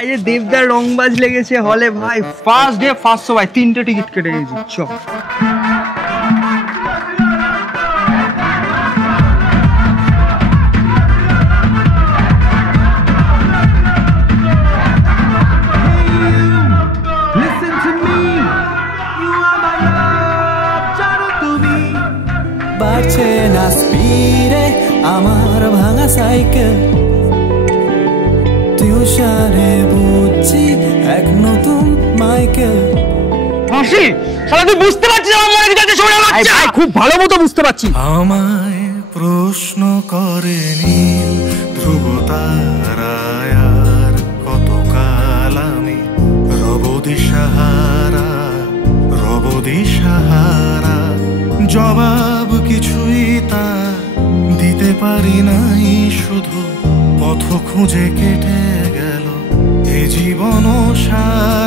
এই যে দেবদার রংবাজ লেগেছে হলে ভাই, ফার্স্ট ডে ফার্স্ট শো ভাই, 3টে টিকিট কেটে গেছি। চ বাড়ছে না স্পিডে আমার ভাঙা সাইকেল, টিউশনে বুঝছি এক নতুন মাইকেল। হাসি শালা তুই বুঝতে পারছিস আমার মনে কি যাচ্ছে? শোনা বাচ্চা ভাই খুব ভালো মতো বুঝতে পারছি। আমায় প্রশ্ন করে নীল ধ্রুব তারায় আর কতকাল আমি রব দিশাহারা, রব দিশাহারা। জবাব কিছুই তা দিতে পারি নাই, শুধু পথ খুঁজে কেটে গেল এ জীবন সারা।